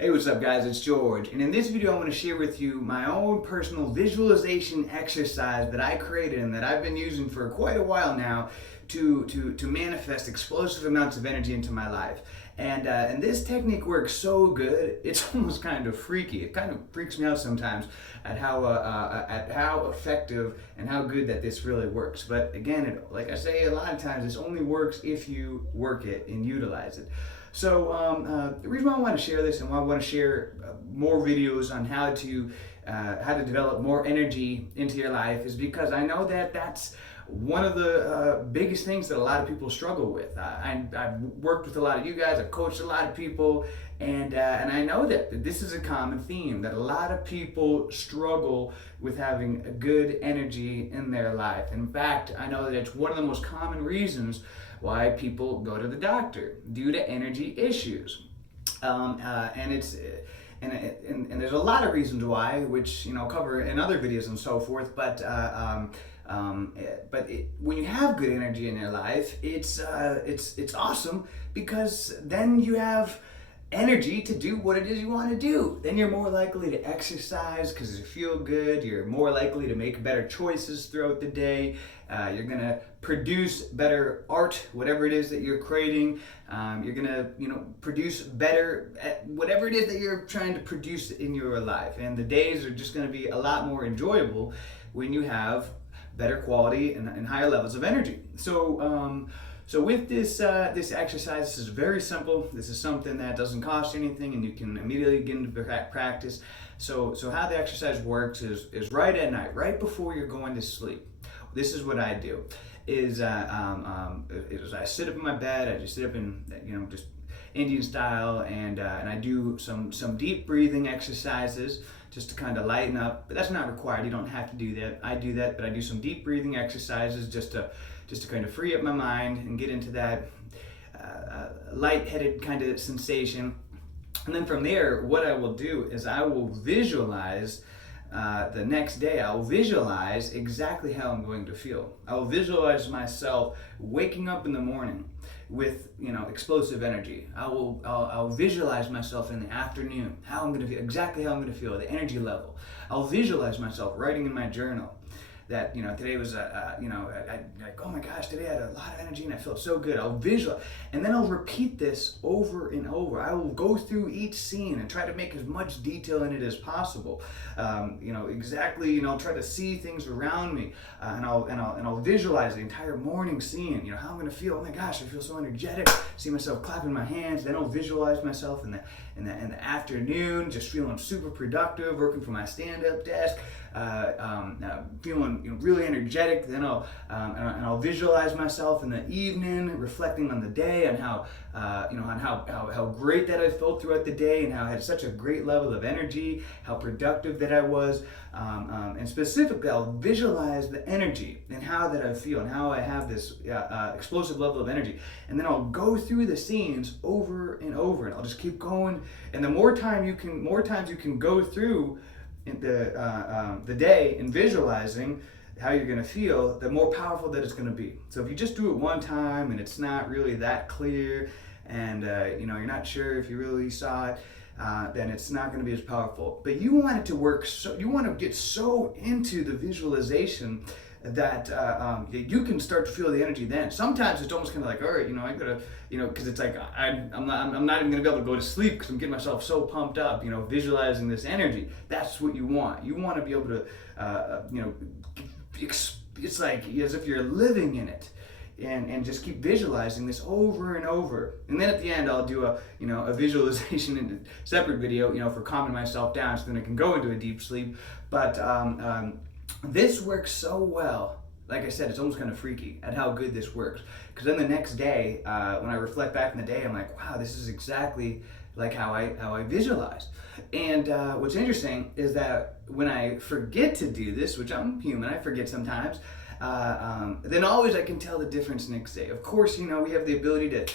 Hey, what's up guys, it's George, and in this video I want to share with you my own personal visualization exercise that I created and that I've been using for quite a while now to manifest explosive amounts of energy into my life. And this technique works so good, it's almost kind of freaky. It kind of freaks me out sometimes at how effective and how good that this really works. But again, like I say, a lot of times this only works if you work it and utilize it. So the reason why I want to share this and why I want to share more videos on how to develop more energy into your life is because I know that that's one of the biggest things that a lot of people struggle with. I've worked with a lot of you guys, I've coached a lot of people, and I know that this is a common theme, that a lot of people struggle with having a good energy in their life. In fact, I know that it's one of the most common reasons why people go to the doctor, due to energy issues. And it's and there's a lot of reasons why, which I'll cover in other videos and so forth. When you have good energy in your life, it's awesome, because then you have energy to do what it is you want to do. Then you're more likely to exercise because you feel good. You're more likely to make better choices throughout the day. You're gonna produce better art, whatever it is that you're creating. You're gonna, produce better at whatever it is that you're trying to produce in your life. And the days are just gonna be a lot more enjoyable when you have better quality and higher levels of energy. So with this exercise, this is very simple. This is something that doesn't cost you anything, and you can immediately get into practice. So how the exercise works is right at night, right before you're going to sleep. This is what I do. Is I sit up in my bed. I just sit up in just Indian style, and I do some deep breathing exercises just to kind of lighten up. But that's not required. You don't have to do that. I do that, but I do some deep breathing exercises just to kind of free up my mind and get into that lightheaded kind of sensation. And then from there, what I will do is I will visualize the next day. I will visualize exactly how I'm going to feel. I will visualize myself waking up in the morning with explosive energy. I'll visualize myself in the afternoon, how I'm going to feel, exactly how I'm going to feel, the energy level. I'll visualize myself writing in my journal that today was like, oh my gosh, today I had a lot of energy and I felt so good. I'll visualize, and then I'll repeat this over and over. I will go through each scene and try to make as much detail in it as possible. Exactly. I'll try to see things around me, and I'll visualize the entire morning scene. How I'm gonna feel. Oh my gosh, I feel so energetic. See myself clapping my hands. Then I'll visualize myself in the afternoon, just feeling super productive, working from my stand-up desk, feeling really energetic. Then I'll visualize myself in the evening, reflecting on the day and how great that I felt throughout the day, and how I had such a great level of energy, how productive that I was, and specifically I'll visualize the energy and how that I feel and how I have this explosive level of energy. And then I'll go through the scenes over and over, and I'll just keep going. And the more times you can go through the day and visualizing how you're going to feel, the more powerful that it's going to be. So if you just do it one time and it's not really that clear, and you're not sure if you really saw it, then it's not going to be as powerful. But you want it to work, so you want to get so into the visualization that you can start to feel the energy then. Sometimes it's almost kind of like, all right, I gotta, because it's like I'm not even gonna be able to go to sleep because I'm getting myself so pumped up, visualizing this energy. That's what you want. You want to be able to, it's like as if you're living in it. And just keep visualizing this over and over. And then at the end, I'll do a visualization in a separate video, for calming myself down, so then I can go into a deep sleep. But this works so well. Like I said, it's almost kind of freaky at how good this works. Because then the next day, when I reflect back in the day, I'm like, wow, this is exactly like how I visualized. And what's interesting is that when I forget to do this, which I'm human, I forget sometimes, then always I can tell the difference next day. Of course, we have the ability to,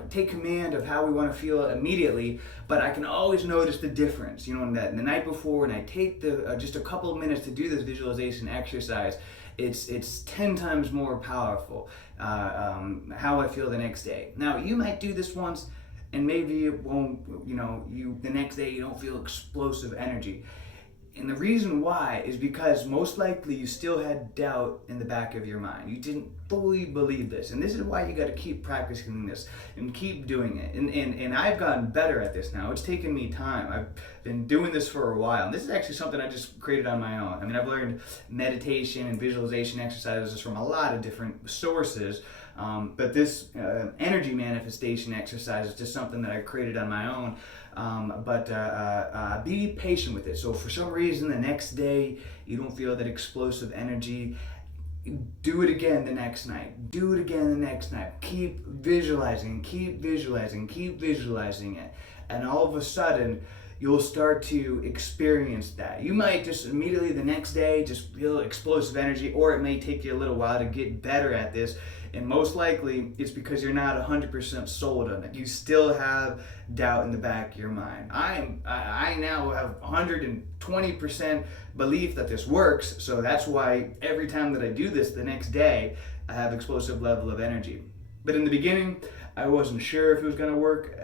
take command of how we want to feel immediately, but I can always notice the difference. In the night before, when I take just a couple of minutes to do this visualization exercise, it's 10 times more powerful how I feel the next day. Now, you might do this once, and maybe it won't, you the next day you don't feel explosive energy. And the reason why is because most likely you still had doubt in the back of your mind. You didn't fully believe this. And this is why you got to keep practicing this and keep doing it. And I've gotten better at this now. It's taken me time. I've been doing this for a while. And this is actually something I just created on my own. I mean, I've learned meditation and visualization exercises from a lot of different sources. But this energy manifestation exercise is just something that I created on my own. But be patient with it. So for some reason the next day you don't feel that explosive energy, do it again the next night. Do it again the next night. Keep visualizing, keep visualizing, keep visualizing it. And all of a sudden you'll start to experience that. You might just immediately the next day just feel explosive energy, or it may take you a little while to get better at this. And most likely it's because you're not 100% sold on it. You still have doubt in the back of your mind. I now have 120% belief that this works. So that's why every time that I do this the next day, I have explosive level of energy. But in the beginning, I wasn't sure if it was going to work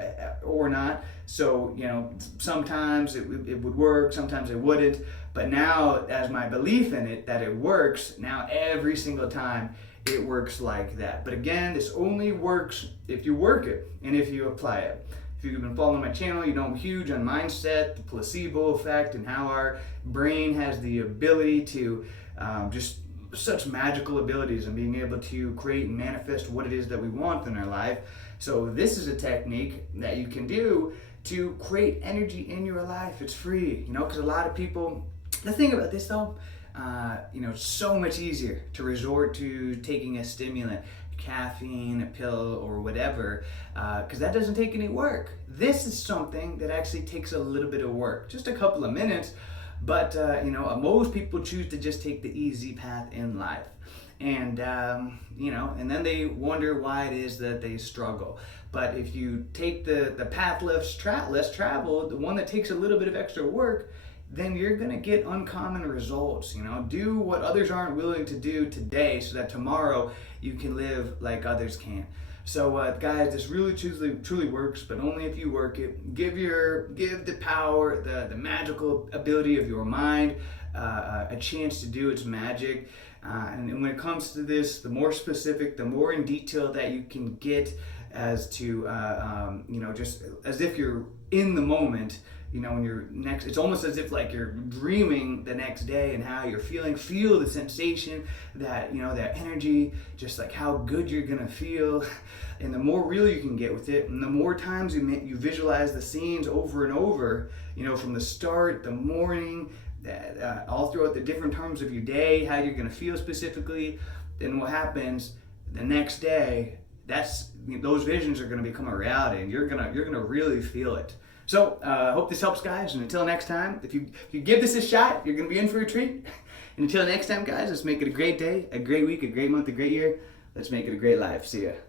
or not. So, sometimes it would work, sometimes it wouldn't. But now, as my belief in it, that it works, now every single time it works like that. But again, this only works if you work it and if you apply it. If you've been following my channel, you know I'm huge on mindset, the placebo effect, and how our brain has the ability to just such magical abilities and being able to create and manifest what it is that we want in our life. So this is a technique that you can do to create energy in your life. It's free, because a lot of people, the thing about this though, it's so much easier to resort to taking a stimulant, caffeine, a pill, or whatever, because that doesn't take any work. This is something that actually takes a little bit of work, just a couple of minutes, but most people choose to just take the easy path in life. And and then they wonder why it is that they struggle. But if you take the path less traveled, the one that takes a little bit of extra work, then you're going to get uncommon results. Do what others aren't willing to do today so that tomorrow you can live like others can. So guys, this really truly works, but only if you work it. Give the power, the magical ability of your mind a chance to do its magic. And when it comes to this, the more specific, the more in detail that you can get as to, just as if you're in the moment, when you're next, it's almost as if like you're dreaming the next day and how you're feeling. Feel the sensation, that that energy, just like how good you're gonna feel. And the more real you can get with it, and the more times you visualize the scenes over and over, from the start, the morning, that all throughout the different times of your day, how you're gonna feel specifically, then what happens the next day, those visions are gonna become a reality, and you're gonna really feel it. So I hope this helps, guys, and until next time, if you give this a shot, you're going to be in for a treat. And until next time, guys, let's make it a great day, a great week, a great month, a great year. Let's make it a great life. See ya.